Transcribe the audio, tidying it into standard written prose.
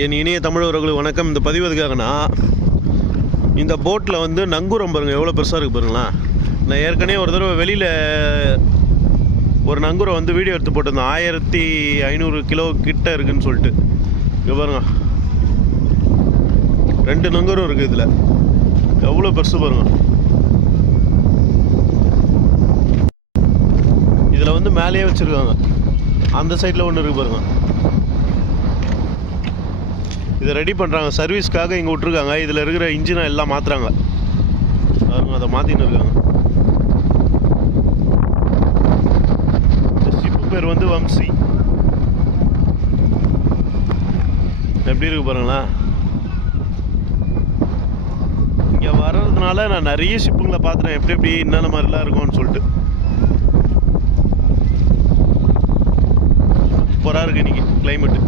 என் இனிய தமிழர்களுக்கு வணக்கம். இந்த பதிவு எதுக்காகனா, இந்த போட்டில் வந்து நங்கூரம் பாருங்கள் எவ்வளோ பெருசாக இருக்குது பாருங்களேன். நான் ஏற்கனவே ஒரு தடவை வெளியில் ஒரு நங்கூரம் வந்து வீடியோ எடுத்து போட்டிருந்தேன். 1500 கிலோ கிட்ட இருக்குதுன்னு சொல்லிட்டு. இங்கே பாருங்க, 2 நங்கூரம் இருக்குது இதில். எவ்வளோ பெருசு பாருங்க. இதில் வந்து மேலேயே வச்சுருக்காங்க. அந்த சைடில் ஒன்று இருக்குது பாருங்க. இதை ரெடி பண்ணுறாங்க, சர்வீஸ்க்காக இங்கே விட்ருக்காங்க. இதில் இருக்கிற இன்ஜினை எல்லாம் மாற்றுறாங்க. பாருங்க, அதை மாற்றின்னு இருக்காங்க. இந்த ஷிப்பு பேர் வந்து வம்சி. எப்படி இருக்கு பாருங்களேன். இங்கே வர்றதுனால நான் நிறைய ஷிப்புங்களை பார்த்துட்டேன், எப்படி என்னென்ன மாதிரிலாம் இருக்கும்னு சொல்லிட்டு. சூப்பராக இருக்குது இன்றைக்கி கிளைமேட்டு.